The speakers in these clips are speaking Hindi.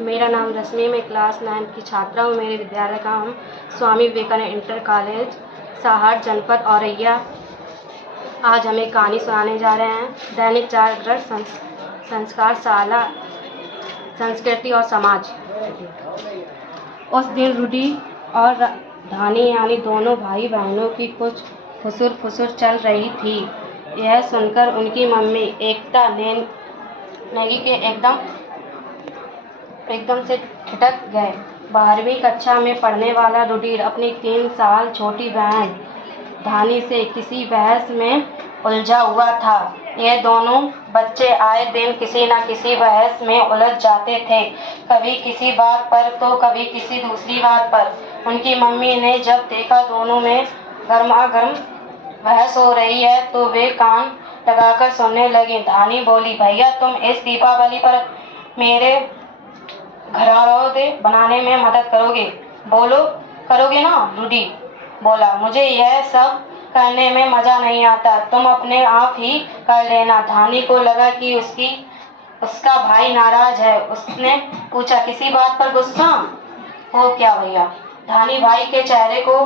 मेरा नाम रश्मि, मैं क्लास 9 की छात्रा हूँ। मेरे विद्यालय का नाम स्वामी विवेकानंद इंटर कॉलेज साहर जनपद औरैया। आज हम एक कहानी सुनाने जा रहे हैं। दैनिक जागरण संस्कारशाला संस्कृति और समाज। उस दिन रूडी और धानी यानी दोनों भाई बहनों की कुछ फुसुर चल रही थी। यह सुनकर उनकी मम्मी एकता नेगी के एकदम से ठिठक गए। 12वीं कक्षा में पढ़ने वाला रुडीर अपनी 3 साल छोटी बहन धानी से किसी बहस में उलझा हुआ था। ये दोनों बच्चे आए दिन किसी न किसी बहस में उलझ जाते थे, कभी किसी बात पर तो कभी किसी दूसरी बात पर। उनकी मम्मी ने जब देखा दोनों में गर्मागर्म बहस हो रही है तो वे कान लगाकर सुनने लगी। धानी बोली, भैया तुम इस दीपावली पर मेरे घरौंदे बनाने में मदद करोगे? बोलो करोगे ना? रूडी बोला, मुझे यह सब करने में मजा नहीं आता, तुम अपने आप ही कर लेना। धानी को लगा कि उसका भाई नाराज है। उसने पूछा, किसी बात पर गुस्सा हो क्या भैया? धानी भाई के चेहरे को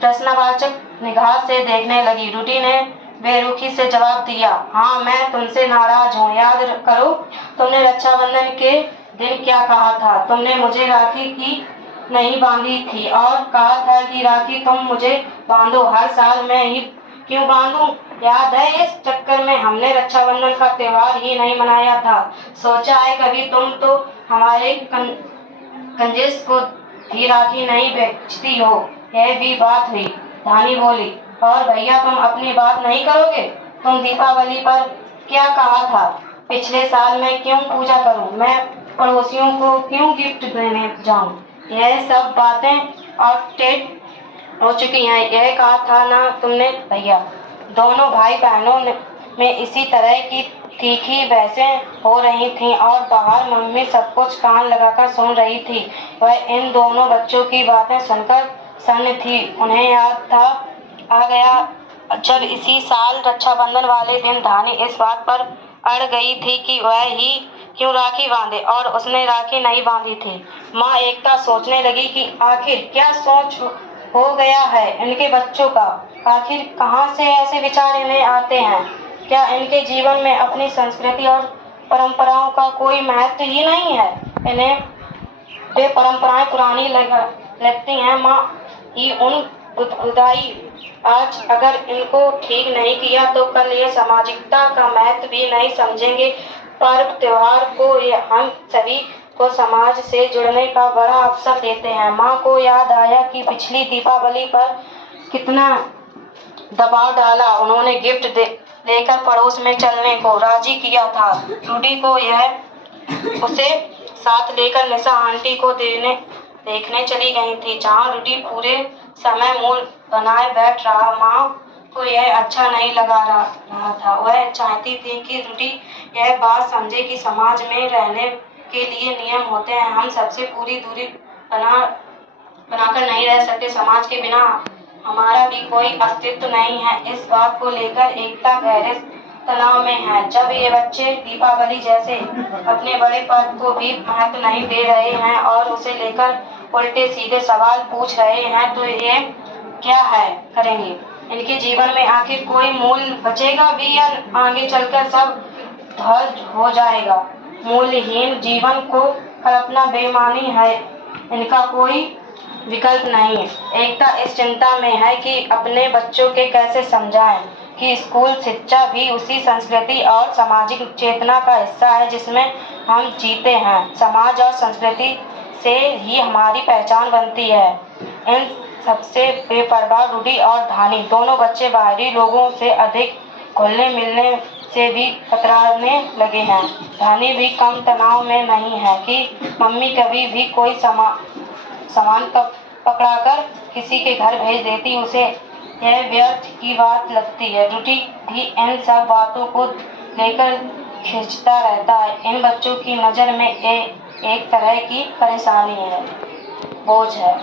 प्रश्नवाचक निगाह से देखने लगी। रूडी ने बेरुखी से जवाब दिया, हाँ मैं तुमसे नाराज हूँ। याद करो तुमने रक्षाबंधन के दिन क्या कहा था? तुमने मुझे राखी की नहीं बांधी थी और कहा था कि राखी तुम मुझे बांधो। हर साल मैं ही क्यों बांधूं? याद है इस चक्कर में हमने रक्षाबंधन का त्योहार ही नहीं मनाया था। सोचा है कभी तुम तो हमारे कंजेस को ही राखी नहीं बेचती हो। यह भी बात हुई। धानी बोली, और भैया तुम अपनी बात नहीं करोगे? तुम दीपावली पर क्या कहा था? पिछले साल मैं क्यों पूजा करूं? मैं पड़ोसियों को क्यों गिफ्ट देने जाऊं? यह सब बातें आउटडेटेड हो चुकी हैं। यह कहा था ना तुमने भैया? दोनों भाई बहनों में इसी तरह की तीखी बहसें हो रही थीं और बाहर मम्मी सब कुछ कान लगाकर सुन रही थी। वह इन दोनों बच्चों की बातें सुनकर सन्न थी। उन्हें याद आ गया जब इसी साल रक्षाबंधन वाले दिन धानी इस बात पर अड़ गई थी कि वह ही क्यों राखी बांधे और उसने राखी नहीं बांधी थी। माँ एकता सोचने लगी कि आखिर क्या सोच हो गया है इनके बच्चों का? आखिर कहाँ से ऐसे विचार इन्हें आते हैं? क्या इनके जीवन में अपनी संस्कृति और परंपराओं का कोई महत्व ही नहीं है? इन्हें वे परंपराएं पुरानी लगती हैं। माँ ही उन उदाई आज अगर इनको ठीक नहीं किया तो कल ये सामाजिकता का महत्व भी नहीं समझेंगे। पर्व त्योहार को ये हम सभी को समाज से जुड़ने का बड़ा अवसर देते हैं। माँ को याद आया कि पिछली दीपावली पर कितना दबाव डाला उन्होंने गिफ्ट लेकर पड़ोस में चलने को राजी किया था। रूडी को यह उसे साथ लेकर निशा आंटी को देखने चली गई थी, जहाँ रूडी पूरे समय मुंह बनाए बैठ रहा। माँ को यह अच्छा नहीं लगा रहा था। वह चाहती थी कि रूडी यह बात समझे कि समाज में रहने के लिए नियम होते हैं। हम सबसे पूरी दूरी बनाकर नहीं रह सकते। समाज के बिना हमारा भी कोई अस्तित्व नहीं है। इस बात को लेकर एकता गहरे तनाव में है। जब ये बच्चे दीपावली जैसे अपने बड़े पर्व को भी महत्व नहीं दे रहे हैं और उसे लेकर उल्टे सीधे सवाल पूछ रहे हैं तो ये क्या करेंगे? इनके जीवन में आखिर कोई मूल्य बचेगा भी या आगे चलकर सब ध्वस्त हो जाएगा? मूल्यहीन जीवन को कल्पना बेईमानी है, इनका कोई विकल्प नहीं। एकता इस चिंता में है कि अपने बच्चों के कैसे समझाएं कि स्कूल शिक्षा भी उसी संस्कृति और सामाजिक चेतना का हिस्सा है जिसमें हम जीते हैं। समाज और संस्कृति से ही हमारी पहचान बनती है। इन सबसे बेपरवाह रूडी और धानी दोनों बच्चे बाहरी लोगों से अधिक घुलने मिलने से भी कतराने लगे हैं। धानी भी कम तनाव में नहीं है कि मम्मी कभी भी कोई सामान पकड़ाकर किसी के घर भेज देती, उसे यह व्यर्थ की बात लगती है। रूडी भी इन सब बातों को लेकर खिंचता रहता है। इन बच्चों की नज़र में एक तरह की परेशानी है, बोझ है।